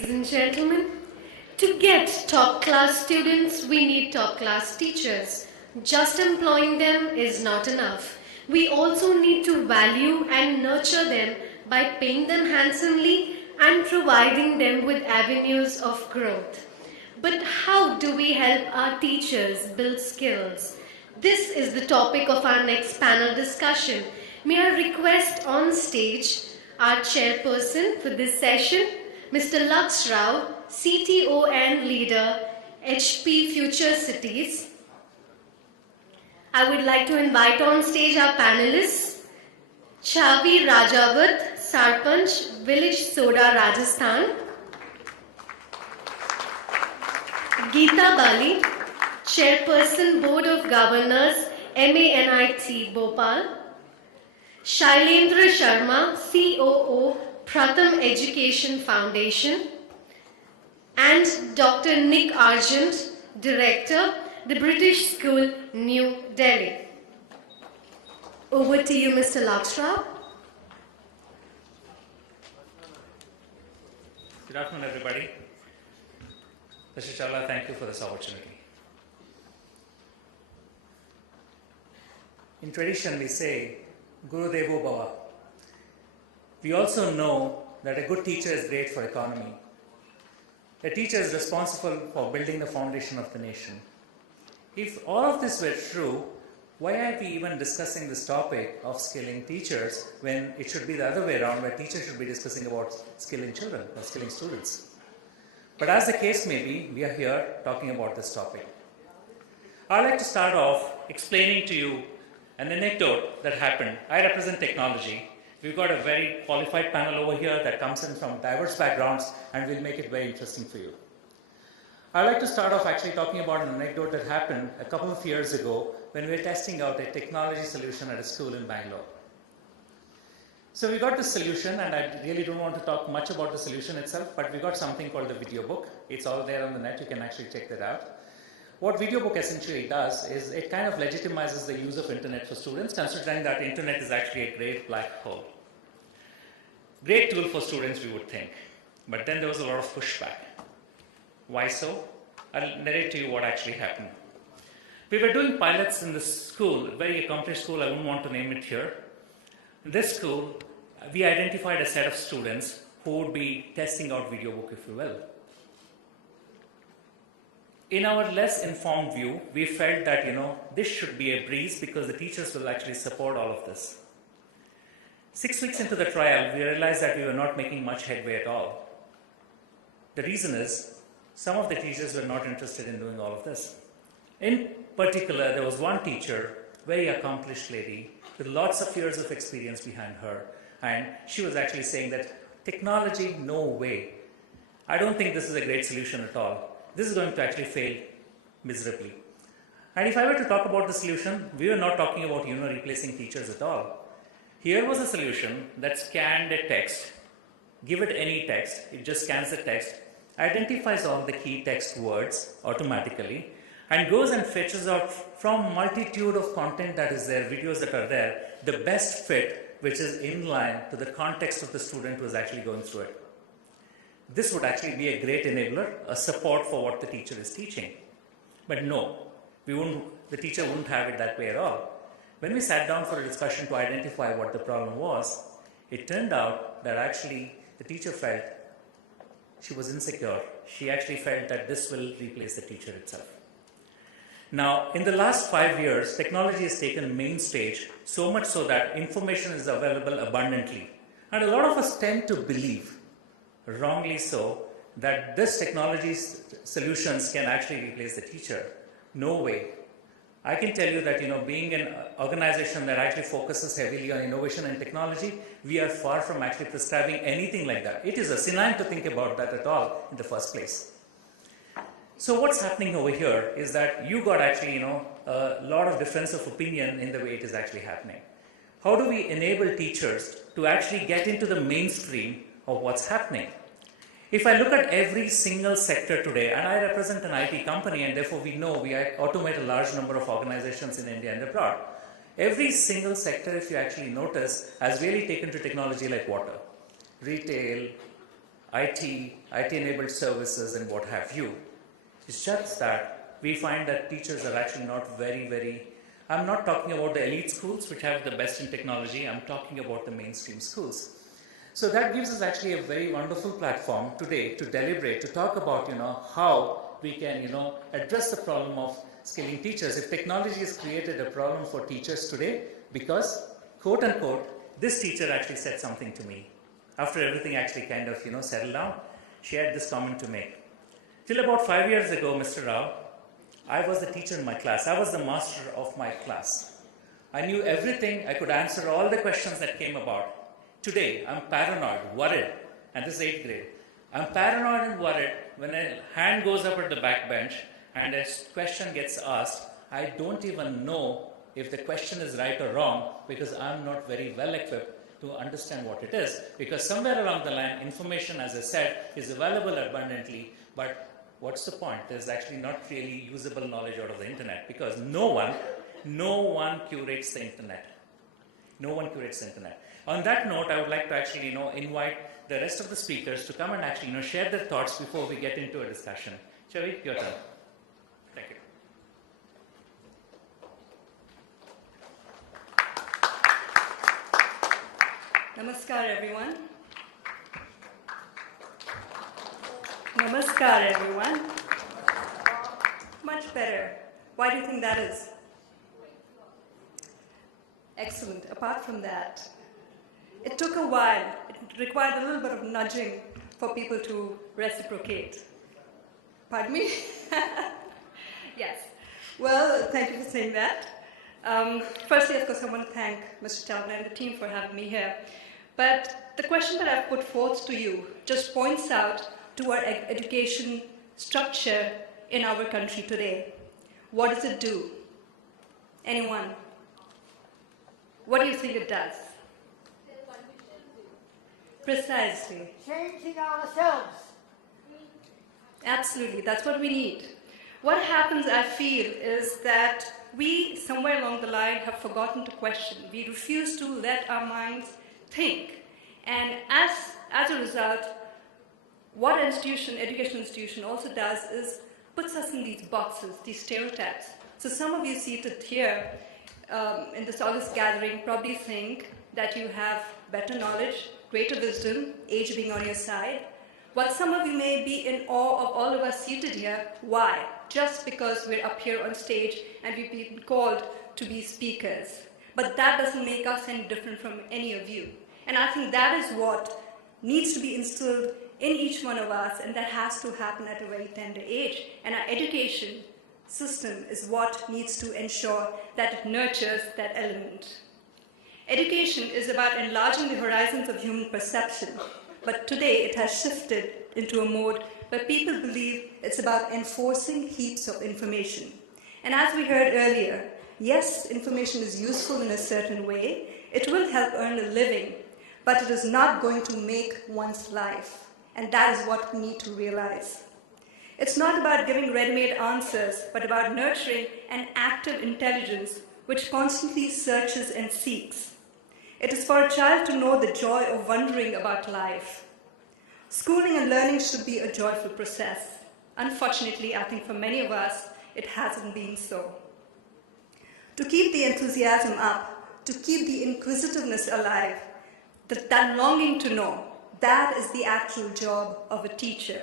Ladies and gentlemen, to get top-class students, we need top-class teachers. Just employing them is not enough. We also need to value and nurture them by paying them handsomely and providing them with avenues of growth. But how do we help our teachers build skills? This is the topic of our next panel discussion. May I request on stage our chairperson for this session, Mr. Lux Rao, CTO and leader, HP Future Cities. I would like to invite on stage our panelists, Chhavi Rajawat, Sarpanch, Village Soda, Rajasthan. Geetha Bali, Chairperson Board of Governors, MANIT, Bhopal. Shailendra Sharma, COO, Pratham Education Foundation. And Dr. Nick Argent, Director, the British School, New Delhi. Over to you, Mr. Lakshra. Good afternoon, everybody. Mr. Chawla, thank you for this opportunity. In tradition, we say, Guru Devo Bhava. We also know that a good teacher is great for economy. A teacher is responsible for building the foundation of the nation. If all of this were true, why are we even discussing this topic of skilling teachers when it should be the other way around, where teachers should be discussing about skilling children or skilling students? But as the case may be, we are here talking about this topic. I'd like to start off explaining to you an anecdote that happened. I represent technology. We've got a very qualified panel over here that comes in from diverse backgrounds, and we'll make it very interesting for you. I'd like to start off actually talking about an anecdote that happened a couple of years ago when we were testing out a technology solution at a school in Bangalore. So we got this solution, and I really don't want to talk much about the solution itself, but we got something called the video book. It's all there on the net. You can actually check that out. What video book essentially does is it kind of legitimizes the use of internet for students, considering that internet is actually a great black hole. Great tool for students, we would think. But then there was a lot of pushback. Why so? I'll narrate to you what actually happened. We were doing pilots in this school, a very accomplished school. I wouldn't want to name it here. In this school, we identified a set of students who would be testing out video book, if you will. In our less informed view, we felt that, this should be a breeze because the teachers will actually support all of this. 6 weeks into the trial, we realized that we were not making much headway at all. The reason is, some of the teachers were not interested in doing all of this. In particular, there was one teacher, very accomplished lady, with lots of years of experience behind her, and she was actually saying that technology, no way. I don't think this is a great solution at all. This is going to actually fail miserably. And if I were to talk about the solution, we were not talking about, replacing teachers at all. Here was a solution that scanned a text, give it any text, it just scans the text, identifies all the key text words automatically, and goes and fetches out from multitude of content that is there, videos that are there, the best fit, which is in line to the context of the student who is actually going through it. This would actually be a great enabler, a support for what the teacher is teaching. But no, the teacher wouldn't have it that way at all. When we sat down for a discussion to identify what the problem was, it turned out that actually the teacher felt she was insecure. She actually felt that this will replace the teacher itself. Now, in the last 5 years, technology has taken main stage, so much so that information is available abundantly. And a lot of us tend to believe, wrongly so, that this technology solutions can actually replace the teacher. No way. I can tell you that, being an organization that actually focuses heavily on innovation and technology, we are far from actually prescribing anything like that. It is asinine to think about that at all in the first place. So what's happening over here is that you got actually, a lot of difference of opinion in the way it is actually happening. How do we enable teachers to actually get into the mainstream of what's happening? If I look at every single sector today, and I represent an IT company, and therefore we know we automate a large number of organizations in India and abroad. Every single sector, if you actually notice, has really taken to technology like water, retail, IT-enabled services and what have you. It's just that we find that teachers are actually not very, I'm not talking about the elite schools which have the best in technology, I'm talking about the mainstream schools. So that gives us actually a very wonderful platform today to deliberate, to talk about, how we can, address the problem of skilling teachers. If technology has created a problem for teachers today, because, quote unquote, this teacher actually said something to me. After everything actually kind of, settled down, she had this comment to make. Till about 5 years ago, Mr. Rao, I was the teacher in my class. I was the master of my class. I knew everything. I could answer all the questions that came about. Today, I'm paranoid, worried, and this is 8th grade. I'm paranoid and worried when a hand goes up at the back bench and a question gets asked. I don't even know if the question is right or wrong because I'm not very well equipped to understand what it is. Because somewhere along the line, information, as I said, is available abundantly, but what's the point? There's actually not really usable knowledge out of the internet because no one curates the internet. No one curates the internet. On that note, I would like to actually, invite the rest of the speakers to come and actually, share their thoughts before we get into a discussion. Chhavi, your turn. Thank you. Namaskar, everyone. Namaskar, everyone. Much better. Why do you think that is? Excellent. Apart from that, it took a while. It required a little bit of nudging for people to reciprocate. Pardon me? Yes. Well, thank you for saying that. Firstly, of course, I want to thank Mr. Chalendra and the team for having me here. But the question that I've put forth to you just points out to our education structure in our country today. What does it do? Anyone? What do you think it does? Precisely. Changing ourselves. Absolutely, that's what we need. What happens, I feel, is that we, somewhere along the line, have forgotten to question. We refuse to let our minds think. And as a result, what an educational institution also does is puts us in these boxes, these stereotypes. So some of you seated here in this August gathering probably think that you have better knowledge, greater wisdom, age being on your side. While some of you may be in awe of all of us seated here, why? Just because we're up here on stage and we've been called to be speakers. But that doesn't make us any different from any of you. And I think that is what needs to be instilled in each one of us, and that has to happen at a very tender age. And our education system is what needs to ensure that it nurtures that element. Education is about enlarging the horizons of human perception, but today it has shifted into a mode where people believe it's about enforcing heaps of information. And as we heard earlier, yes, information is useful in a certain way, it will help earn a living, but it is not going to make one's life. And that is what we need to realize. It's not about giving ready-made answers, but about nurturing an active intelligence which constantly searches and seeks. It is for a child to know the joy of wondering about life. Schooling and learning should be a joyful process. Unfortunately, I think for many of us, it hasn't been so. To keep the enthusiasm up, to keep the inquisitiveness alive, that longing to know, that is the actual job of a teacher.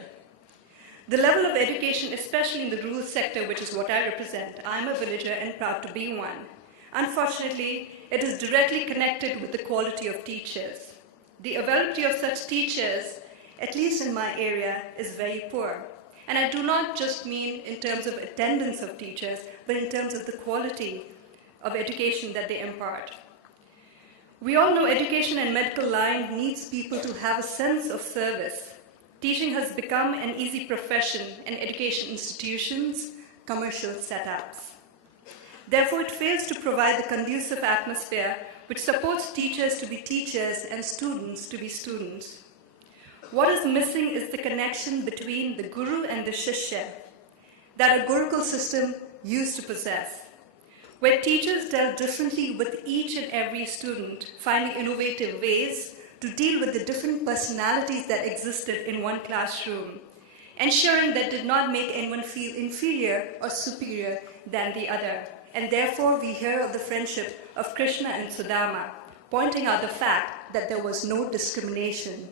The level of education, especially in the rural sector, which is what I represent, I'm a villager and proud to be one. Unfortunately, it is directly connected with the quality of teachers. The availability of such teachers, at least in my area, is very poor. And I do not just mean in terms of attendance of teachers, but in terms of the quality of education that they impart. We all know education and medical line needs people to have a sense of service. Teaching has become an easy profession in education institutions, commercial setups. Therefore, it fails to provide the conducive atmosphere which supports teachers to be teachers and students to be students. What is missing is the connection between the guru and the shishya that a gurukul system used to possess, where teachers dealt differently with each and every student, finding innovative ways to deal with the different personalities that existed in one classroom, ensuring that did not make anyone feel inferior or superior than the other. And therefore, we hear of the friendship of Krishna and Sudama, pointing out the fact that there was no discrimination.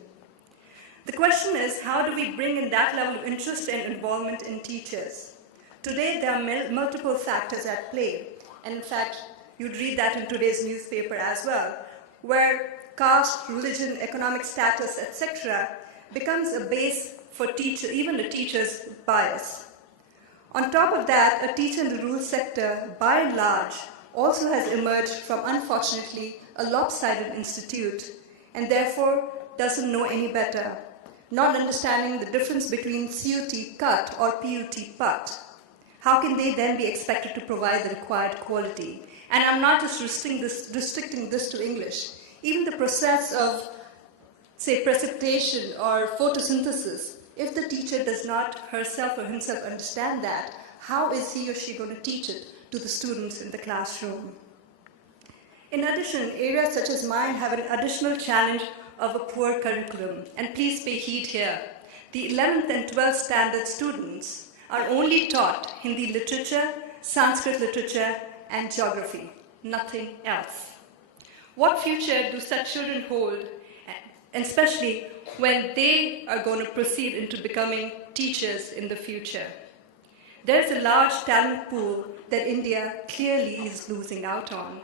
The question is, how do we bring in that level of interest and involvement in teachers? Today, there are multiple factors at play. And in fact, you'd read that in today's newspaper as well, where caste, religion, economic status, etc. becomes a base for even a teacher's bias. On top of that, a teacher in the rural sector, by and large, also has emerged from, unfortunately, a lopsided institute, and therefore doesn't know any better, not understanding the difference between CUT cut or PUT put. How can they then be expected to provide the required quality? And I'm not just restricting this to English. Even the process of, say, precipitation or photosynthesis, if the teacher does not herself or himself understand that, how is he or she going to teach it to the students in the classroom? In addition, areas such as mine have an additional challenge of a poor curriculum. And please pay heed here. The 11th and 12th standard students are only taught Hindi literature, Sanskrit literature, and geography, nothing else. What future do such children hold, and especially when they are going to proceed into becoming teachers in the future? There's a large talent pool that India clearly is losing out on.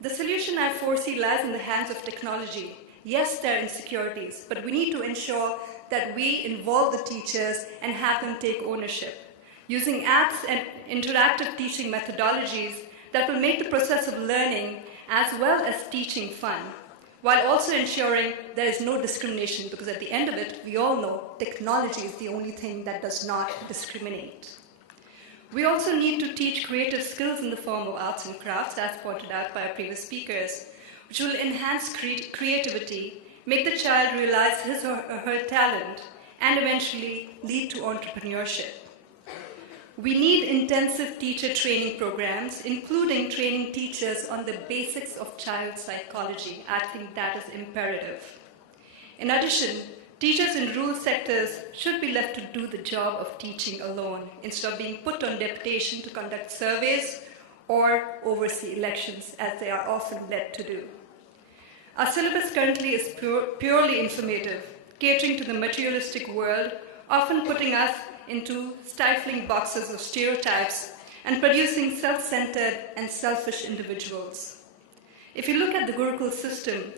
The solution I foresee lies in the hands of technology. Yes, there are insecurities, but we need to ensure that we involve the teachers and have them take ownership, using apps and interactive teaching methodologies that will make the process of learning as well as teaching fun, while also ensuring there is no discrimination, because at the end of it, we all know technology is the only thing that does not discriminate. We also need to teach creative skills in the form of arts and crafts, as pointed out by our previous speakers, which will enhance creativity, make the child realize his or her talent, and eventually lead to entrepreneurship. We need intensive teacher training programs, including training teachers on the basics of child psychology. I think that is imperative. In addition, teachers in rural sectors should be left to do the job of teaching alone, instead of being put on deputation to conduct surveys or oversee elections, as they are often led to do. Our syllabus currently is purely informative, catering to the materialistic world, often putting us into stifling boxes of stereotypes and producing self-centered and selfish individuals. If you look at the Gurukul system,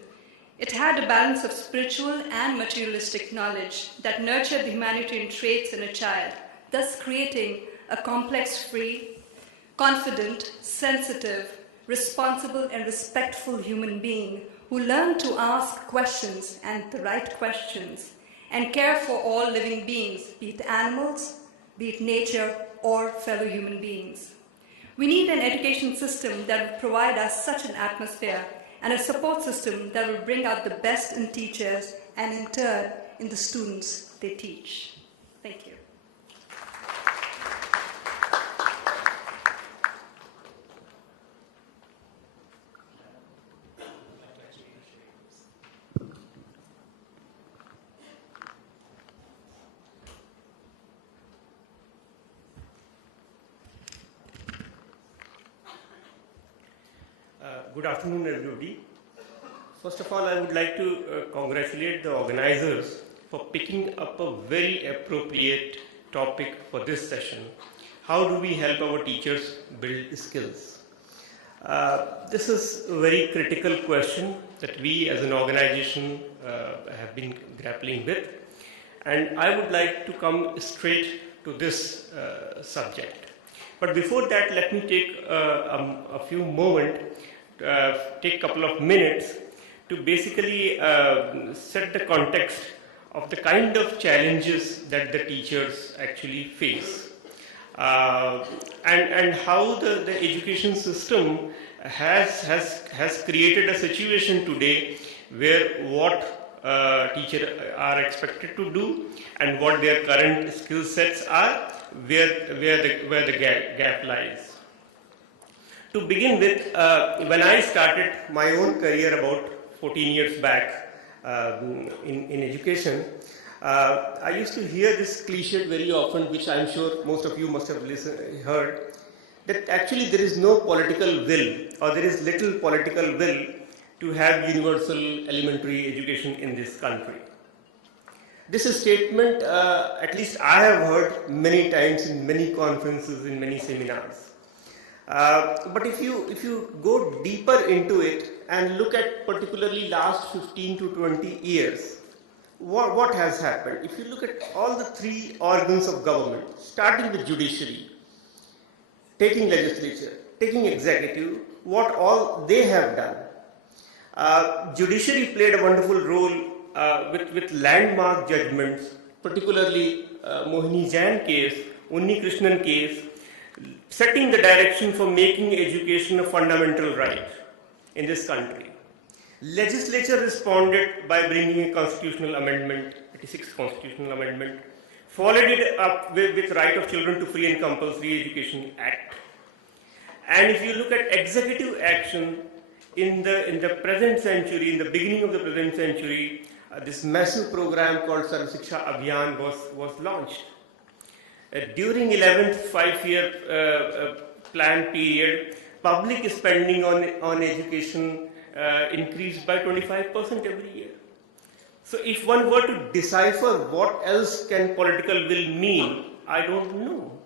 it had a balance of spiritual and materialistic knowledge that nurtured the humanitarian traits in a child, thus creating a complex-free, confident, sensitive, responsible, and respectful human being who learned to ask questions and the right questions and care for all living beings, be it animals, be it nature, or fellow human beings. We need an education system that will provide us such an atmosphere and a support system that will bring out the best in teachers and in turn in the students they teach. Thank you. Good afternoon, everybody. First of all, I would like to congratulate the organizers for picking up a very appropriate topic for this session. How do we help our teachers build skills? This is a very critical question that we as an organization have been grappling with. And I would like to come straight to this subject. But before that, let me take a few moments, take a couple of minutes to basically set the context of the kind of challenges that the teachers actually face. And how the education system has created a situation today where what teachers are expected to do and what their current skill sets are, where the gap lies. To begin with, when I started my own career about 14 years back in education, I used to hear this cliche very often, which I'm sure most of you must have heard, that actually there is no political will, or there is little political will to have universal elementary education in this country. This statement, at least I have heard many times in many conferences, in many seminars. But if you go deeper into it and look at particularly last 15 to 20 years, what has happened? If you look at all the three organs of government, starting with judiciary, taking legislature, taking executive, what all they have done. Judiciary played a wonderful role with landmark judgments, particularly Mohini Jain case, Unni Krishnan case, setting the direction for making education a fundamental right in this country. Legislature responded by bringing a constitutional amendment, 86th constitutional amendment, followed it up with Right of Children to Free and Compulsory Education Act. And if you look at executive action in the present century, in the beginning of the present century, this massive program called Sarv Shiksha Abhiyan was launched. During 11th five-year plan period, public spending on education increased by 25% every year. So if one were to decipher what else can political will mean, I don't know.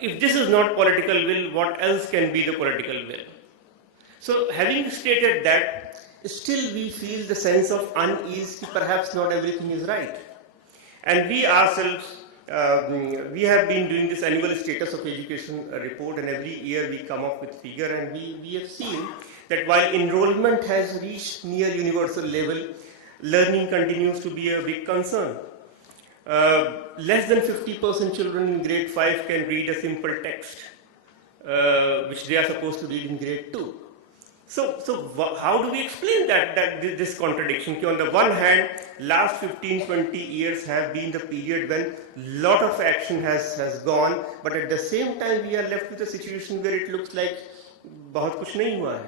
If this is not political will, what else can be the political will? So having stated that, still we feel the sense of unease, perhaps not everything is right. And we ourselves, we have been doing this annual status of education report, and every year we come up with figure, and we have seen that while enrollment has reached near universal level, learning continues to be a big concern. Less than 50% children in grade 5 can read a simple text, which they are supposed to read in grade 2. So how do we explain this contradiction? On the one hand, last 15-20 years have been the period when lot of action has gone, but at the same time we are left with a situation where it looks like bahut kuch nahi hua hai.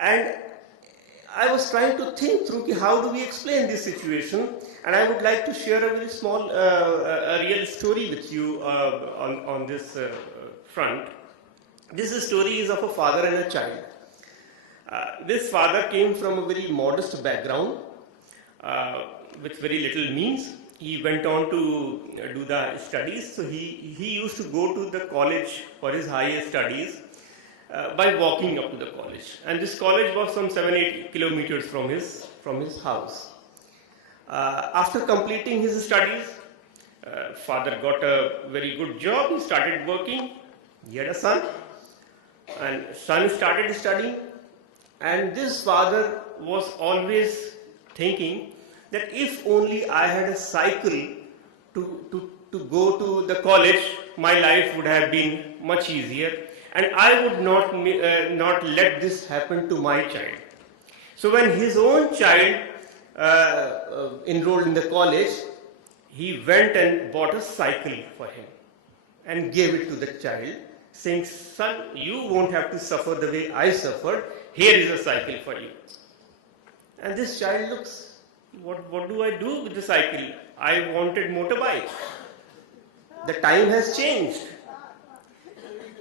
And I was trying to think through how do we explain this situation, and I would like to share a very small, a real story with you on this front. This story is of a father and a child. This father came from a very modest background with very little means. He went on to do the studies, so he used to go to the college for his higher studies by walking up to the college. And this college was some 7-8 kilometers from his house. After completing his studies, father got a very good job. He started working. He had a son, and son started studying. And this father was always thinking that if only I had a cycle to go to the college, my life would have been much easier, and I would not let this happen to my child. So when his own child enrolled in the college, he went and bought a cycle for him and gave it to the child, saying, "Son, you won't have to suffer the way I suffered. Here is a cycle for you." And this child looks, what do I do with the cycle? I wanted motorbike. The time has changed.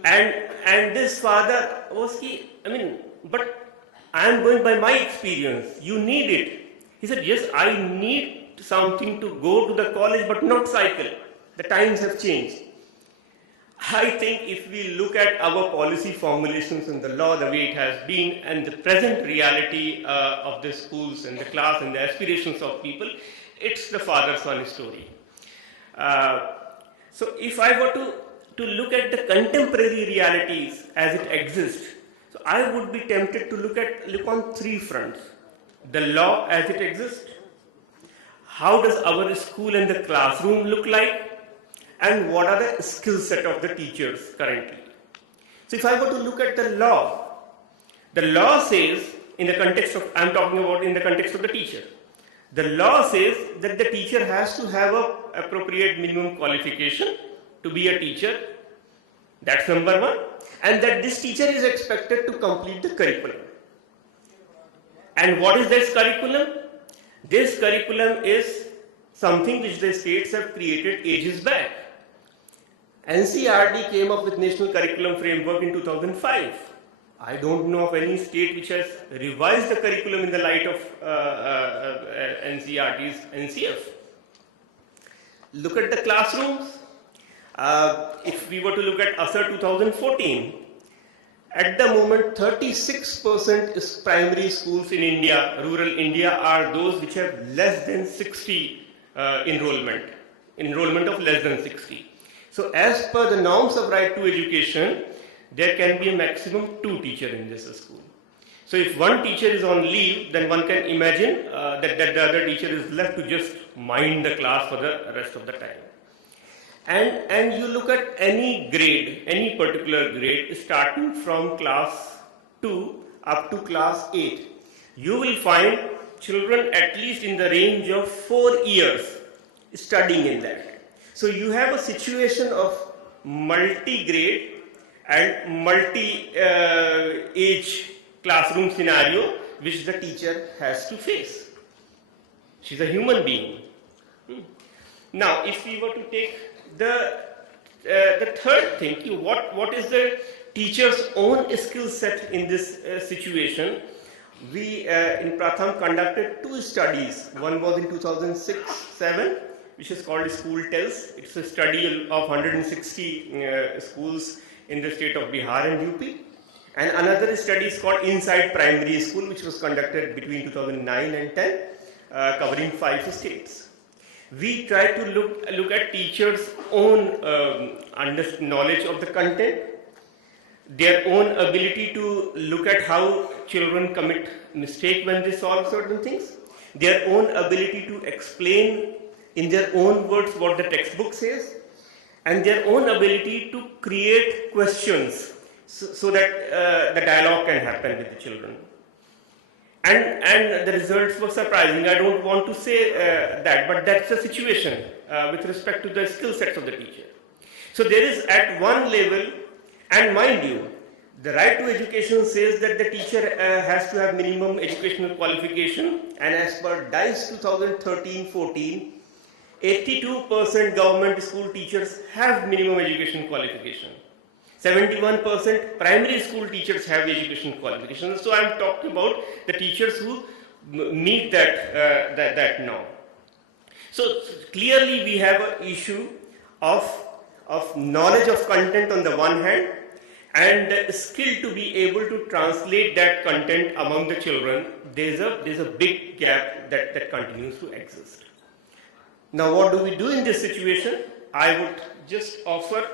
And this father was, but I am going by my experience. You need it. He said, yes, I need something to go to the college, but not cycle. The times have changed. I think if we look at our policy formulations in the law, the way it has been, and the present reality of the schools and the class and the aspirations of people, it's the father-son story. So if I were to look at the contemporary realities as it exists, so I would be tempted to look on three fronts. The law as it exists, how does our school and the classroom look like, and what are the skill set of the teachers currently. So if I were to look at the law says, in the context of, I'm talking about in the context of the teacher, the law says that the teacher has to have an appropriate minimum qualification to be a teacher. That's number one. And that this teacher is expected to complete the curriculum. And what is this curriculum? This curriculum is something which the states have created ages back. NCERT came up with National Curriculum Framework in 2005. I don't know of any state which has revised the curriculum in the light of NCERT's NCF. Look at the classrooms. If we were to look at ASER 2014, at the moment 36% is primary schools in India, rural India, are those which have less than 60 enrollment of less than 60. So as per the norms of right to education, there can be a maximum 2 teachers in this school. So if one teacher is on leave, then one can imagine that the other teacher is left to just mind the class for the rest of the time. And you look at any grade, any particular grade, starting from class 2 up to class 8, you will find children at least in the range of 4 years studying in that. So you have a situation of multi-grade and multi-age classroom scenario which the teacher has to face. She's a human being. Now, if we were to take the third thing, what is the teacher's own skill set in this situation? We in Pratham conducted 2 studies. One was in 2006-07, which is called School Tells. It's a study of 160 schools in the state of Bihar and UP. And another study is called Inside Primary School, which was conducted between 2009 and 10, covering 5 states. We try to look at teachers' own knowledge of the content, their own ability to look at how children commit mistake when they solve certain things, their own ability to explain in their own words what the textbook says, and their own ability to create questions so that the dialogue can happen with the children. And the results were surprising. I don't want to say that, but that's the situation with respect to the skill sets of the teacher. So there is at one level, and mind you, the right to education says that the teacher has to have minimum educational qualification, and as per DICE 2013-14, 82% government school teachers have minimum education qualification. 71% primary school teachers have education qualifications. So I am talking about the teachers who meet that norm. So clearly we have an issue of knowledge of content on the one hand, and the skill to be able to translate that content among the children. There's a big gap that continues to exist. Now what do we do in this situation? I would just offer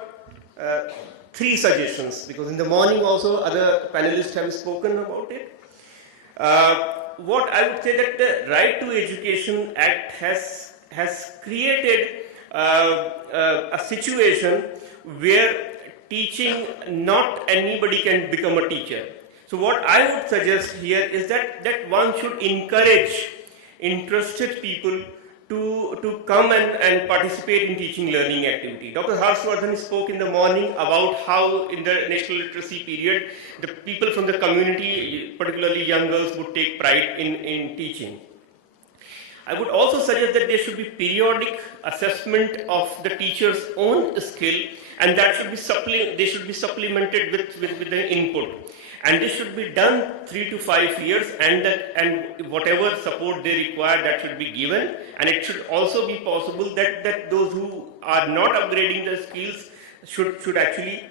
3 suggestions, because in the morning also other panelists have spoken about it. What I would say that the Right to Education Act has created a situation where teaching, not anybody can become a teacher. So what I would suggest here is that one should encourage interested people to come and participate in teaching learning activity. Dr. Harshvardhan spoke in the morning about how in the national literacy period, the people from the community, particularly young girls, would take pride in teaching. I would also suggest that there should be periodic assessment of the teacher's own skill, and that should be they should be supplemented with the input. And this should be done 3 to 5 years, and whatever support they require, that should be given. And it should also be possible that those who are not upgrading their skills should actually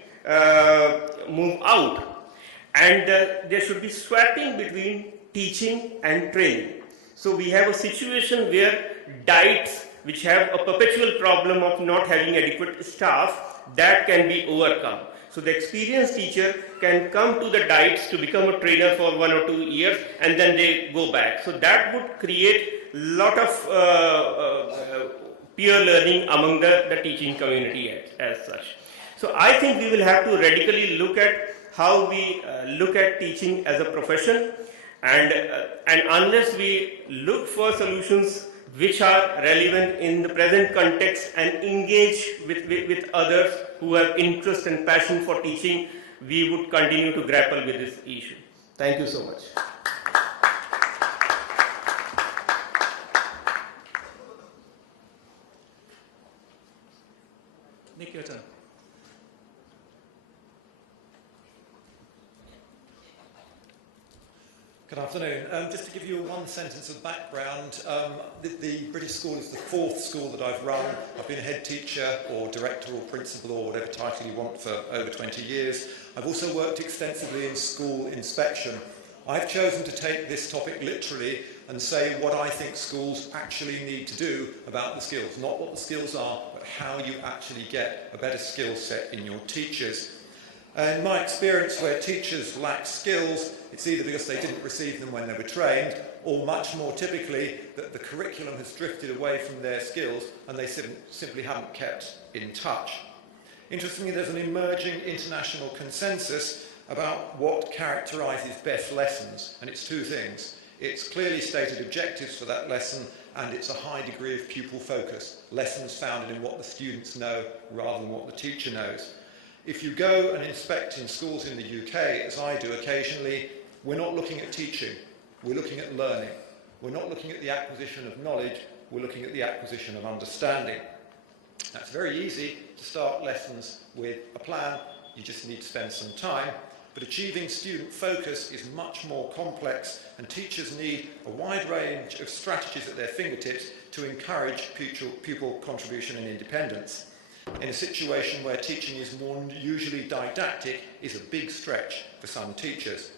move out. And there should be swapping between teaching and training. So we have a situation where diets, which have a perpetual problem of not having adequate staff, that can be overcome. So the experienced teacher can come to the diets to become a trainer for 1 or 2 years, and then they go back. So that would create a lot of peer learning among the teaching community as such. So I think we will have to radically look at how we look at teaching as a profession, and unless we look for solutions which are relevant in the present context and engage with others who have interest and passion for teaching, we would continue to grapple with this issue. Thank you so much. Nick, your turn. Good afternoon. Just to give you one sentence of background, the British School is the fourth school that I've run. I've been a head teacher or director or principal or whatever title you want for over 20 years. I've also worked extensively in school inspection. I've chosen to take this topic literally and say what I think schools actually need to do about the skills. Not what the skills are, but how you actually get a better skill set in your teachers. In my experience, where teachers lack skills, it's either because they didn't receive them when they were trained, or much more typically that the curriculum has drifted away from their skills and they simply haven't kept in touch. Interestingly, there's an emerging international consensus about what characterises best lessons, and it's two things. It's clearly stated objectives for that lesson, and it's a high degree of pupil focus, lessons founded in what the students know rather than what the teacher knows. If you go and inspect in schools in the UK, as I do occasionally, we're not looking at teaching, we're looking at learning. We're not looking at the acquisition of knowledge, we're looking at the acquisition of understanding. That's very easy to start lessons with a plan, you just need to spend some time, but achieving student focus is much more complex, and teachers need a wide range of strategies at their fingertips to encourage pupil contribution and independence. In a situation where teaching is more usually didactic is a big stretch for some teachers.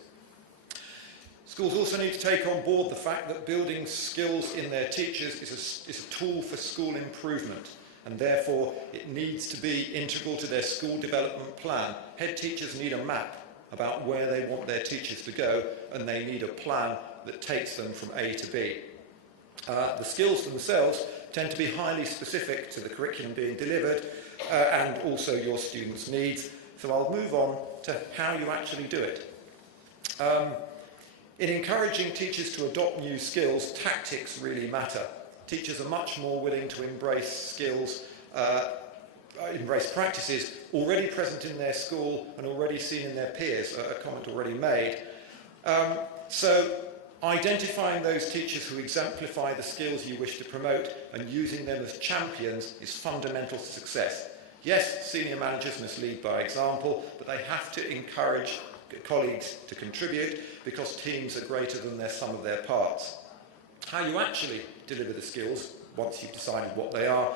Schools also need to take on board the fact that building skills in their teachers is a tool for school improvement, and therefore it needs to be integral to their school development plan. Head teachers need a map about where they want their teachers to go, and they need a plan that takes them from A to B. The skills themselves tend to be highly specific to the curriculum being delivered and also your students' needs. So I'll move on to how you actually do it. In encouraging teachers to adopt new skills, tactics really matter. Teachers are much more willing to embrace skills, embrace practices already present in their school and already seen in their peers, a comment already made. So identifying those teachers who exemplify the skills you wish to promote and using them as champions is fundamental to success. Yes, senior managers must lead by example, but they have to encourage colleagues to contribute because teams are greater than their sum of their parts. How you actually deliver the skills, once you've decided what they are,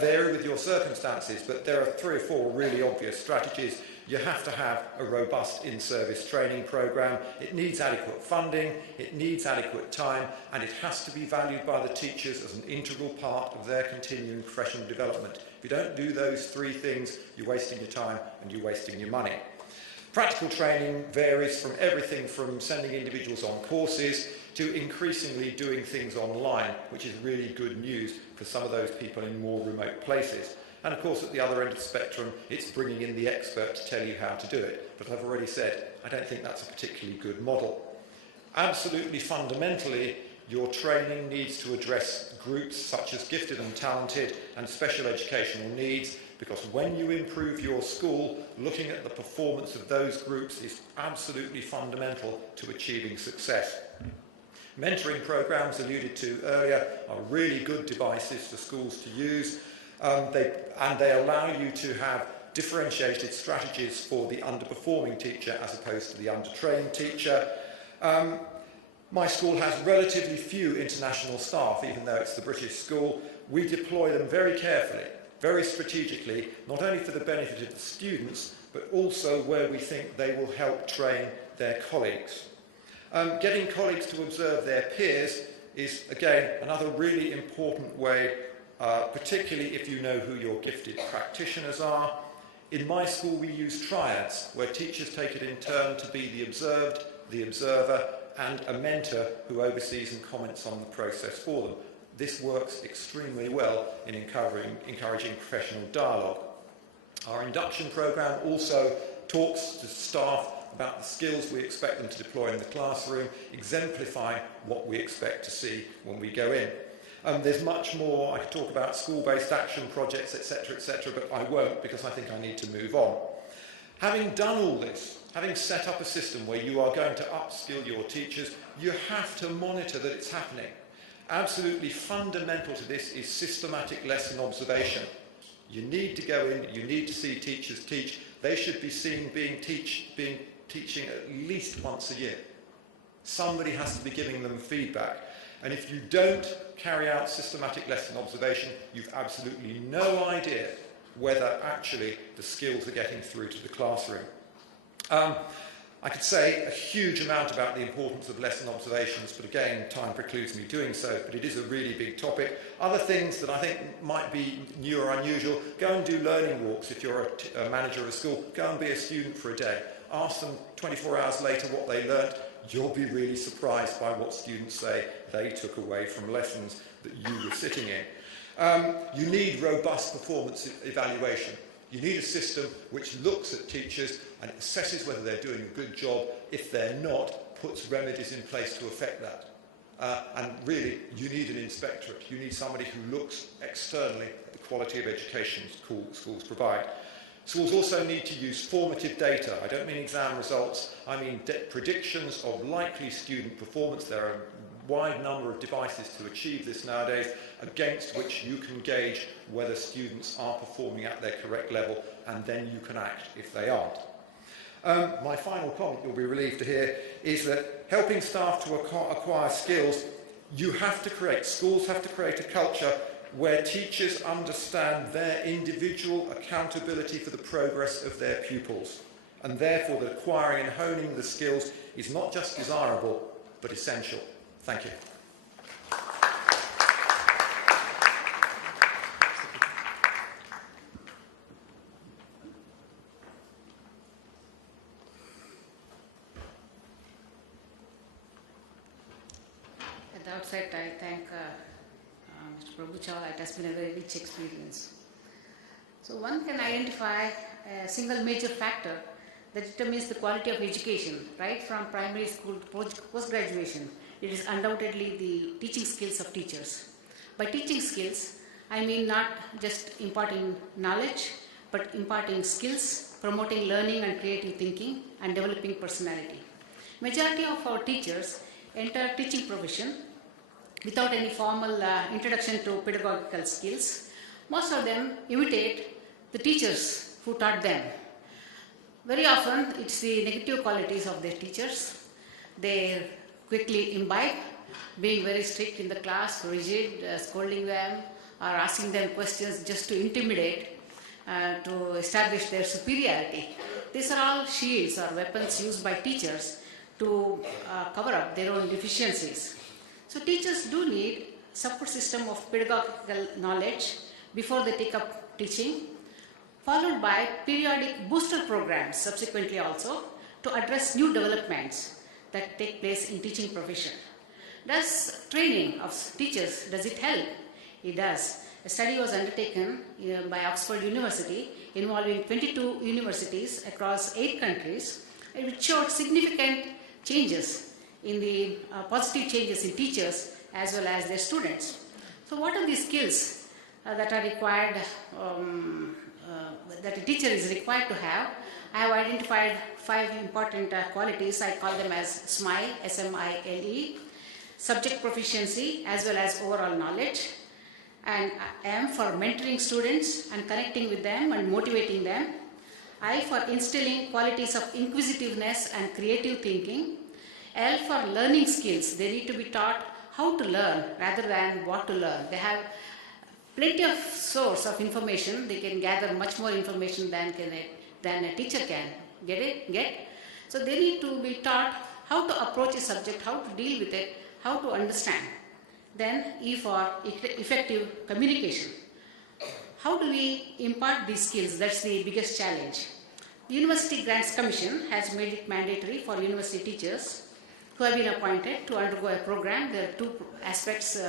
vary with your circumstances, but there are 3 or 4 really obvious strategies. You have to have a robust in-service training programme, it needs adequate funding, it needs adequate time, and it has to be valued by the teachers as an integral part of their continuing professional development. If you don't do those 3 things, you're wasting your time and you're wasting your money. Practical training varies from everything from sending individuals on courses to increasingly doing things online, which is really good news for some of those people in more remote places. And of course, at the other end of the spectrum, it's bringing in the expert to tell you how to do it. But I've already said, I don't think that's a particularly good model. Absolutely fundamentally, your training needs to address groups such as gifted and talented and special educational needs, because when you improve your school, looking at the performance of those groups is absolutely fundamental to achieving success. Mentoring programs alluded to earlier are really good devices for schools to use. They allow you to have differentiated strategies for the underperforming teacher as opposed to the undertrained teacher. My school has relatively few international staff, even though it's the British school. We deploy them very carefully, very strategically, not only for the benefit of the students, but also where we think they will help train their colleagues. Getting colleagues to observe their peers is, again, another really important way, particularly if you know who your gifted practitioners are. In my school, we use triads, where teachers take it in turn to be the observed, the observer, and a mentor who oversees and comments on the process for them. This works extremely well in encouraging professional dialogue. Our induction programme also talks to staff about the skills we expect them to deploy in the classroom, exemplifying what we expect to see when we go in. There's much more. I could talk about school-based action projects, etc., but I won't because I think I need to move on. Having done all this, having set up a system where you are going to upskill your teachers, you have to monitor that it's happening. Absolutely fundamental to this is systematic lesson observation. You need to go in, you need to see teachers teach. They should be seen teaching at least once a year. Somebody has to be giving them feedback. And if you don't carry out systematic lesson observation, you've absolutely no idea whether actually the skills are getting through to the classroom. I could say a huge amount about the importance of lesson observations, but again, time precludes me doing so, but it is a really big topic. Other things that I think might be new or unusual, go and do learning walks. If you're a manager of a school, go and be a student for a day. Ask them 24 hours later what they learnt. You'll be really surprised by what students say they took away from lessons that you were sitting in. You need robust performance evaluation. You need a system which looks at teachers and assesses whether they're doing a good job. If they're not, puts remedies in place to affect that. And really, you need an inspectorate. You need somebody who looks externally at the quality of education schools provide. Schools also need to use formative data. I don't mean exam results, I mean predictions of likely student performance. There are a wide number of devices to achieve this nowadays, against which you can gauge whether students are performing at their correct level, and then you can act if they aren't. My final comment, you'll be relieved to hear, is that helping staff to acquire skills, schools have to create a culture where teachers understand their individual accountability for the progress of their pupils, and therefore that acquiring and honing the skills is not just desirable, but essential. Thank you. At the outset, I thank Mr. Prabhu Chawla. It has been a very rich experience. So one can identify a single major factor that determines the quality of education, right from primary school to post-graduation. It is undoubtedly the teaching skills of teachers. By teaching skills, I mean not just imparting knowledge, but imparting skills, promoting learning and creative thinking, and developing personality. Majority of our teachers enter teaching profession without any formal introduction to pedagogical skills. Most of them imitate the teachers who taught them. Very often, it's the negative qualities of their teachers. They quickly imbibe, being very strict in the class, rigid, scolding them, or asking them questions just to intimidate, to establish their superiority. These are all shields or weapons used by teachers to cover up their own deficiencies. So teachers do need support system of pedagogical knowledge before they take up teaching, followed by periodic booster programs subsequently also to address new developments that take place in teaching profession. Does training of teachers, does it help? It does. A study was undertaken by Oxford University involving 22 universities across 8 countries, which showed significant changes in the positive changes in teachers as well as their students. So what are the skills that are required, that a teacher is required to have? I have identified 5 important qualities. I call them as SMILE, S-M-I-L-E, subject proficiency as well as overall knowledge, and M for mentoring students and connecting with them and motivating them, I for instilling qualities of inquisitiveness and creative thinking, L for learning skills. They need to be taught how to learn rather than what to learn. They have plenty of source of information. They can gather much more information than a teacher can. Get? So they need to be taught how to approach a subject, how to deal with it, how to understand. Then E for effective communication. How do we impart these skills? That's the biggest challenge. The University Grants Commission has made it mandatory for university teachers who have been appointed to undergo a program. There are 2 aspects,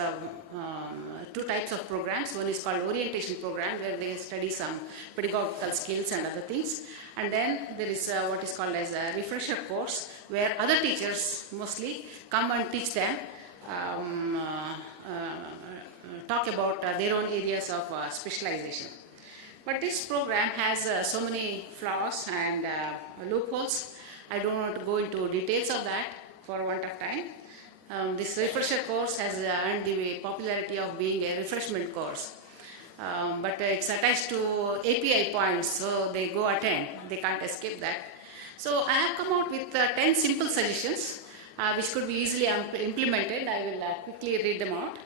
2 types of programs. One is called orientation program, where they study some pedagogical skills and other things. And then there is what is called as a refresher course, where other teachers mostly come and teach them, talk about their own areas of specialization. But this program has so many flaws and loopholes. I don't want to go into details of that for want of time. This refresher course has earned the popularity of being a refreshment course. but it's attached to API points, so they go attend. They can't escape that. So I have come out with 10 simple suggestions which could be easily implemented. I will quickly read them out.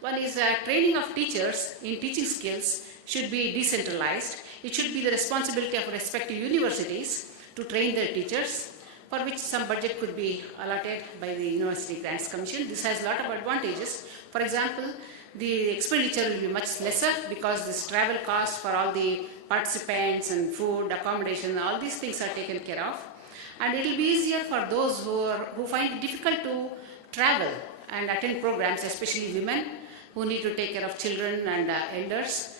One is training of teachers in teaching skills should be decentralized. It should be the responsibility of respective universities to train their teachers, for which some budget could be allotted by the University Grants Commission. This has a lot of advantages. For example, the expenditure will be much lesser because this travel cost for all the participants and food, accommodation, all these things are taken care of. And it will be easier for those who find it difficult to travel and attend programs, especially women who need to take care of children and elders.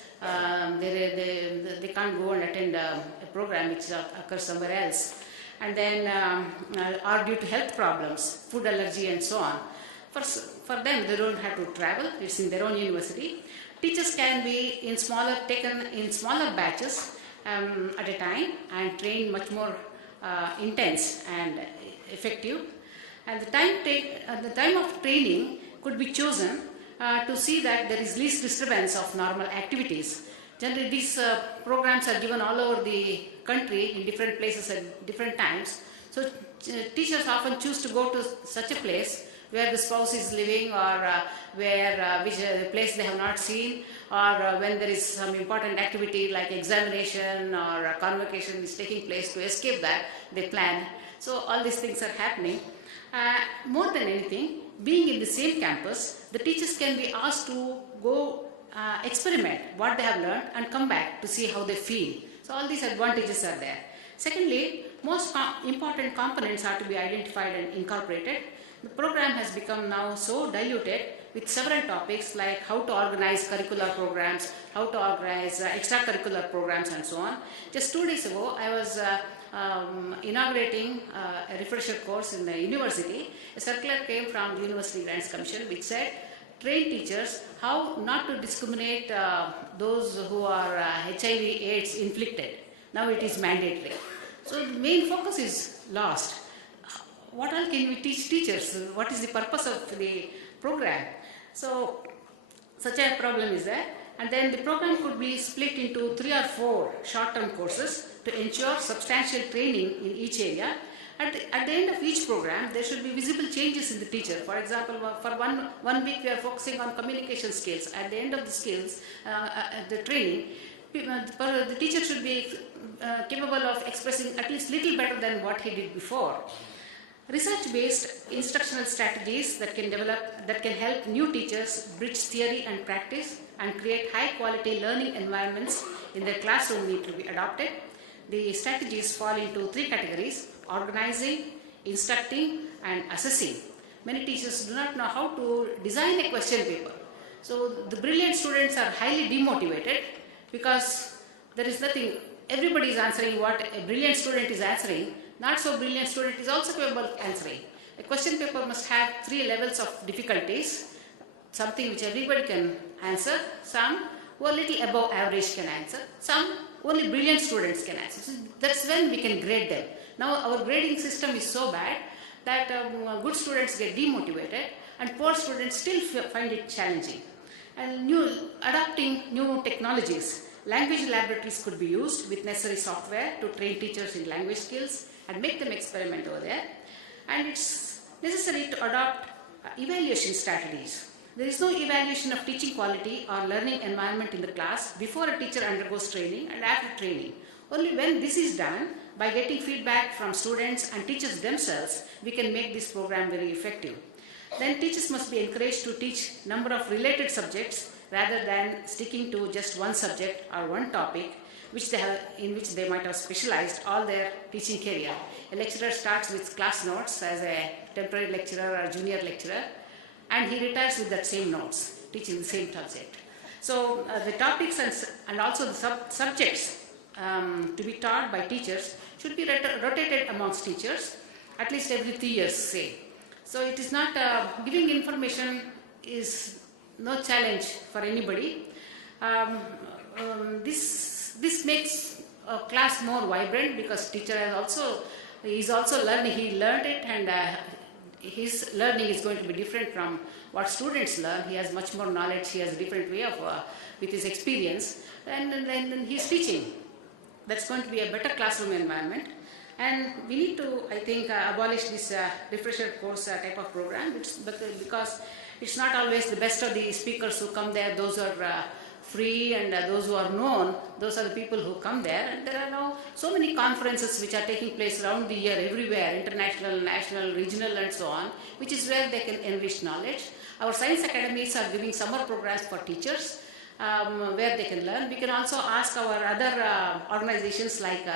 They can't go and attend a program which occurs somewhere else. And then are due to health problems, food allergy and so on. For them, they don't have to travel, it's in their own university. Teachers can be taken in smaller batches at a time and trained much more intense and effective. And the time of training could be chosen to see that there is least disturbance of normal activities. Generally, these programs are given all over the country in different places at different times. So teachers often choose to go to such a place where the spouse is living, or which place they have not seen, or when there is some important activity like examination or a convocation is taking place. To escape that, they plan. So all these things are happening. More than anything, being in the same campus, the teachers can be asked to go experiment what they have learned and come back to see how they feel. So all these advantages are there. Secondly, most important components are to be identified and incorporated. The program has become now so diluted with several topics like how to organize curricular programs, how to organize extracurricular programs and so on. Just 2 days ago, I was inaugurating a refresher course in the university. A circular came from the University Grants Commission which said, train teachers how not to discriminate those who are HIV/AIDS inflicted. Now it is mandatory. So the main focus is lost. What all can we teach teachers? What is the purpose of the program? So such a problem is there. And then the program could be split into 3 or 4 short-term courses to ensure substantial training in each area. At the end of each program, there should be visible changes in the teacher. For example, for one week we are focusing on communication skills. At the end of the skills, the training, the teacher should be capable of expressing at least little better than what he did before. Research-based instructional strategies that can help new teachers bridge theory and practice and create high-quality learning environments in their classroom need to be adopted. The strategies fall into 3 categories: organizing, instructing, and assessing. Many teachers do not know how to design a question paper. So the brilliant students are highly demotivated because there is nothing, everybody is answering what a brilliant student is answering. Not so brilliant student is also capable of answering. A question paper must have 3 levels of difficulties, something which everybody can answer, some who are little above average can answer, some only brilliant students can answer. So that's when we can grade them. Now our grading system is so bad that good students get demotivated and poor students still find it challenging. And adopting new technologies, language laboratories could be used with necessary software to train teachers in language skills and make them experiment over there. And it's necessary to adopt evaluation strategies. There is no evaluation of teaching quality or learning environment in the class before a teacher undergoes training and after training. Only when this is done, by getting feedback from students and teachers themselves, we can make this program very effective. Then teachers must be encouraged to teach number of related subjects rather than sticking to just one subject or one topic in which they might have specialized all their teaching career. A lecturer starts with class notes as a temporary lecturer or junior lecturer, and he retires with that same notes, teaching the same subject. So the topics and also the subjects to be taught by teachers should be rotated amongst teachers at least every 3 years, say. So it is not, giving information is no challenge for anybody. This makes a class more vibrant because teacher is also learning. He learned it, and his learning is going to be different from what students learn. He has much more knowledge, he has a different way of, with his experience, and then he's teaching. That's going to be a better classroom environment. And we need to, I think, abolish this refresher course type of program, because it's not always the best of the speakers who come there. Those are free, and those who are known, those are the people who come there. And there are now so many conferences which are taking place around the year, everywhere, international, national, regional, and so on, which is where they can enrich knowledge. Our science academies are giving summer programs for teachers, where they can learn. We can also ask our other organizations like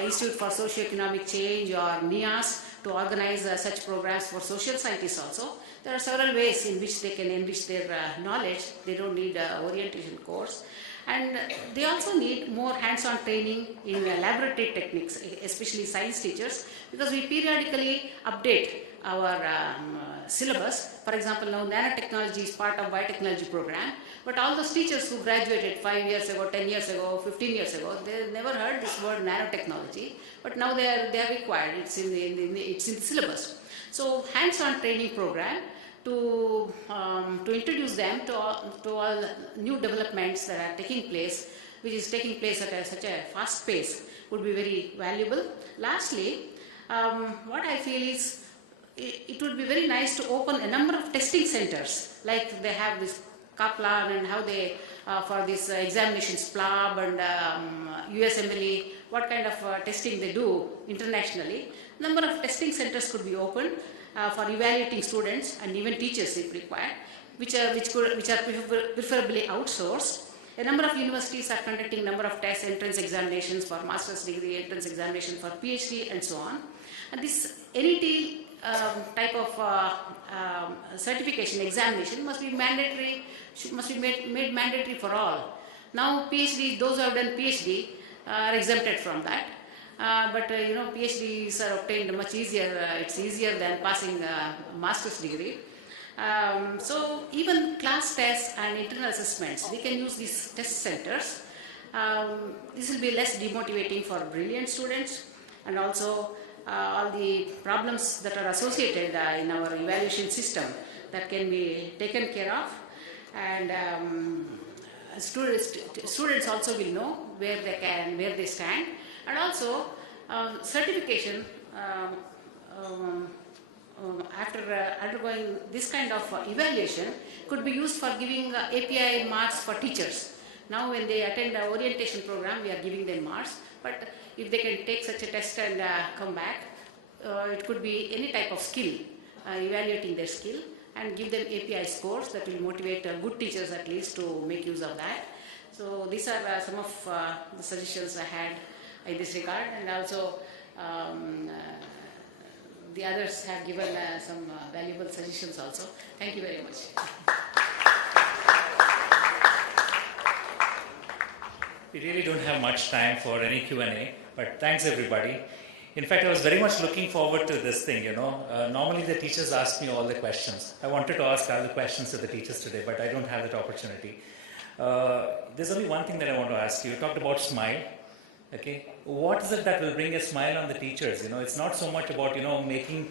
Institute for Socio-Economic Change or NIAS to organize such programs for social scientists also. There are several ways in which they can enrich their knowledge. They don't need an orientation course. And they also need more hands-on training in laboratory techniques, especially science teachers, because we periodically update our syllabus. For example, now nanotechnology is part of biotechnology program, but all those teachers who graduated 5 years ago, 10 years ago, 15 years ago, they never heard this word nanotechnology, but now they are required. It's in the syllabus. So hands-on training program to introduce them to all new developments that are taking place, which is taking place at such a fast pace, would be very valuable. Lastly, what I feel is it would be very nice to open a number of testing centers, like they have this Kaplan and how they for this examinations PLAB and USMLE, what kind of testing they do internationally. Number of testing centers could be opened for evaluating students and even teachers if required, which are preferably outsourced. A number of universities are conducting number of tests, entrance examinations for master's degree, entrance examination for PhD, and so on. And this NET type of certification examination must be mandatory, must be made mandatory for all. Now PhD, those who have done PhD are exempted from that. But PhDs are obtained much easier. It's easier than passing a master's degree. So even class tests and internal assessments, we can use these test centers. This will be less demotivating for brilliant students, and also all the problems that are associated in our evaluation system that can be taken care of. And students also will know where they stand. And also certification after undergoing this kind of evaluation could be used for giving API marks for teachers. Now when they attend the orientation program, we are giving them marks, but if they can take such a test and come back, it could be any type of skill, evaluating their skill, and give them API scores that will motivate good teachers at least to make use of that. So these are some of the suggestions I had in this regard, and also the others have given some valuable suggestions also. Thank you very much. We really don't have much time for any Q&A, but thanks everybody. In fact, I was very much looking forward to this thing, Normally the teachers ask me all the questions. I wanted to ask all the questions to the teachers today, but I don't have that opportunity. There's only one thing that I want to ask you. You talked about SMILE. Okay, what is it that will bring a smile on the teachers? It's not so much about making,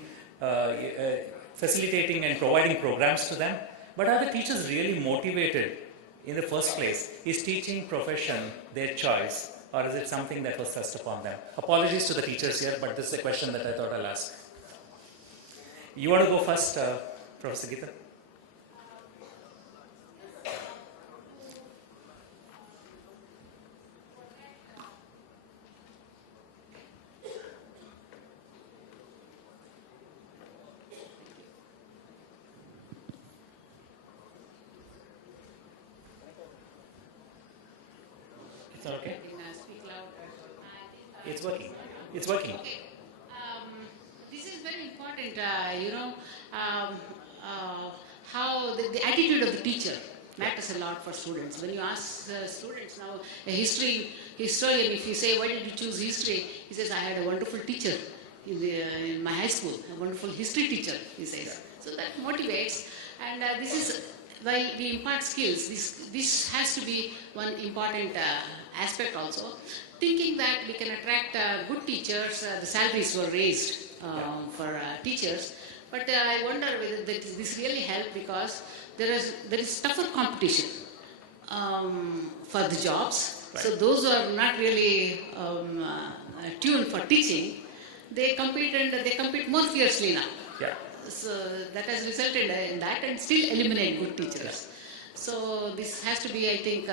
facilitating and providing programs to them, but are the teachers really motivated in the first place? Is teaching profession their choice, or is it something that was thrust upon them? Apologies to the teachers here, but this is a question that I thought I'll ask. You want to go first, Professor Geetha? It's not okay? Speak louder. It's working. It's working. Okay. This is very important, how the attitude of the teacher matters a lot for students. When you ask students now, a historian, if you say, why did you choose history? He says, I had a wonderful teacher in my high school, a wonderful history teacher, he says. So that motivates, and this is, while we impart skills, this has to be one important aspect also. Thinking that we can attract good teachers, the salaries were raised for teachers. But I wonder whether this really helped, because there is tougher competition for the jobs. Right. So those who are not really tuned for teaching, they compete more fiercely now. Yeah. So that has resulted in that, and still eliminate good teachers. So this has to be, I think,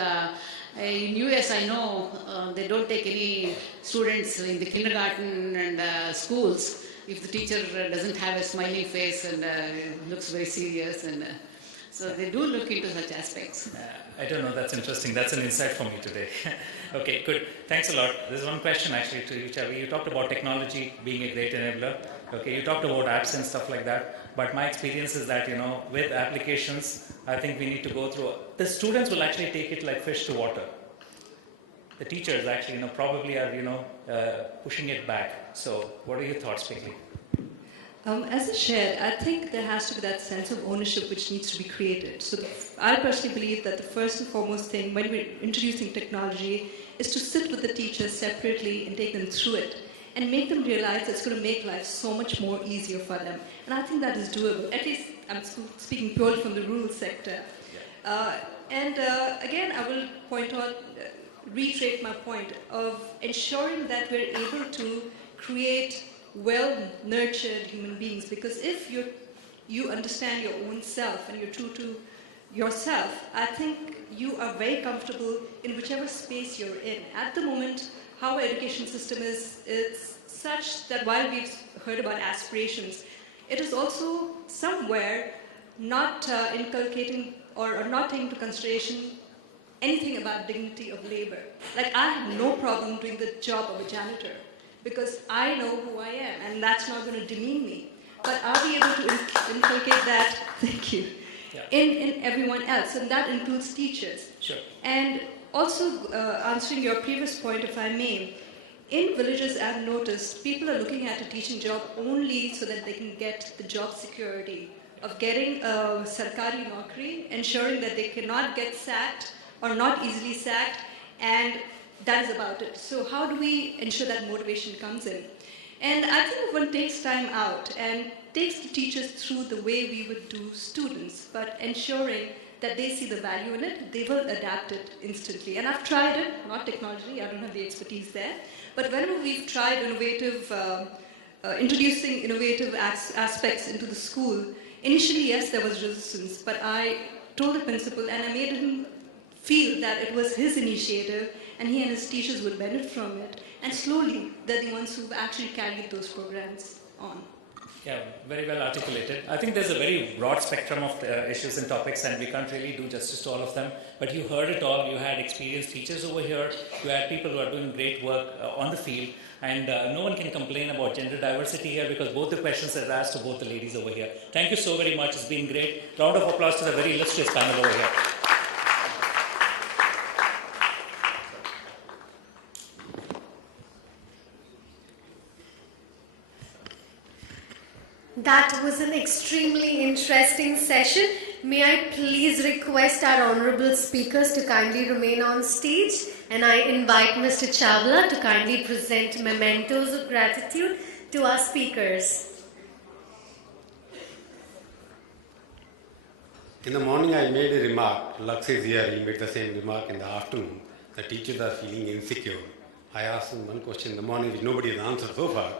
in US I know they don't take any students in the kindergarten and schools if the teacher doesn't have a smiling face and looks very serious, and so they do look into such aspects. I don't know, that's interesting. That's an insight for me today. Okay, good. Thanks a lot. There's one question actually to you, Chhavi. You talked about technology being a great enabler. Okay, you talked about apps and stuff like that. But my experience is that, with applications, I think we need to go through. The students will actually take it like fish to water. The teachers actually, probably are, pushing it back. So what are your thoughts, quickly? As I shared, I think there has to be that sense of ownership which needs to be created. So I personally believe that the first and foremost thing when we're introducing technology is to sit with the teachers separately and take them through it and make them realize that it's going to make life so much more easier for them. And I think that is doable. At least I'm speaking purely from the rural sector. Again, I will point out, reiterate my point of ensuring that we're able to create well-nurtured human beings, because if you understand your own self and you're true to yourself, I think you are very comfortable in whichever space you're in. At the moment, how our education system is, it's such that while we've heard about aspirations, it is also somewhere not inculcating or not taking into consideration anything about dignity of labor. Like, I have no problem doing the job of a janitor, because I know who I am, and that's not going to demean me. But are we able to inculcate that, thank you, in everyone else? And that includes teachers. Sure. And also, answering your previous point, if I may, in villages I've noticed people are looking at a teaching job only so that they can get the job security of getting a sarkari naukri, ensuring that they cannot get sacked or not easily sacked, and that is about it. So how do we ensure that motivation comes in? And I think if one takes time out and takes the teachers through the way we would do students, but ensuring that they see the value in it, they will adapt it instantly. And I've tried it, not technology, I don't have the expertise there, but whenever we've tried introducing innovative aspects into the school, initially, yes, there was resistance, but I told the principal and I made him feel that it was his initiative and he and his teachers would benefit from it. And slowly, they're the ones who've actually carried those programs on. Yeah, very well articulated. I think there's a very broad spectrum of issues and topics, and we can't really do justice to all of them. But you heard it all. You had experienced teachers over here. You had people who are doing great work on the field. And no one can complain about gender diversity here, because both the questions are asked to both the ladies over here. Thank you so very much. It's been great. Round of applause to the very illustrious panel over here. That was an extremely interesting session. May I please request our honorable speakers to kindly remain on stage, and I invite Mr. Chawla to kindly present mementos of gratitude to our speakers. In the morning I made a remark, Lux is here, he made the same remark in the afternoon. The teachers are feeling insecure. I asked him one question in the morning which nobody has answered so far,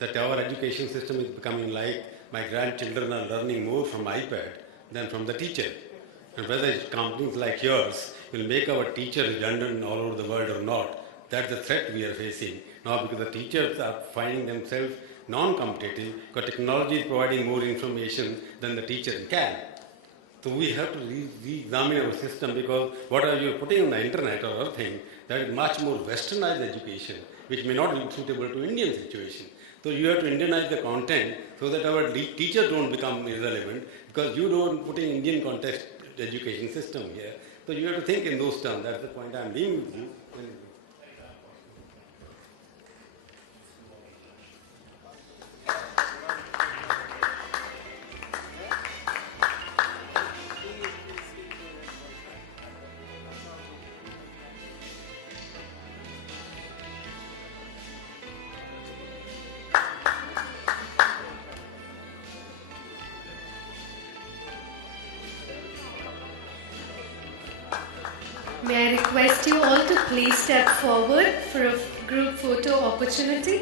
that our education system is becoming like my grandchildren are learning more from iPad than from the teacher. And whether companies like yours will make our teachers redundant all over the world or not, that's the threat we are facing now, because the teachers are finding themselves non-competitive because technology is providing more information than the teacher can. So we have to re-examine our system, because whatever you're putting on the internet or other thing, that is much more westernized education, which may not be suitable to Indian situation. So you have to Indianize the content so that our teachers don't become irrelevant, because you don't put in Indian context education system here. So you have to think in those terms. That's the point I'm being with you. May I request you all to please step forward for a group photo opportunity?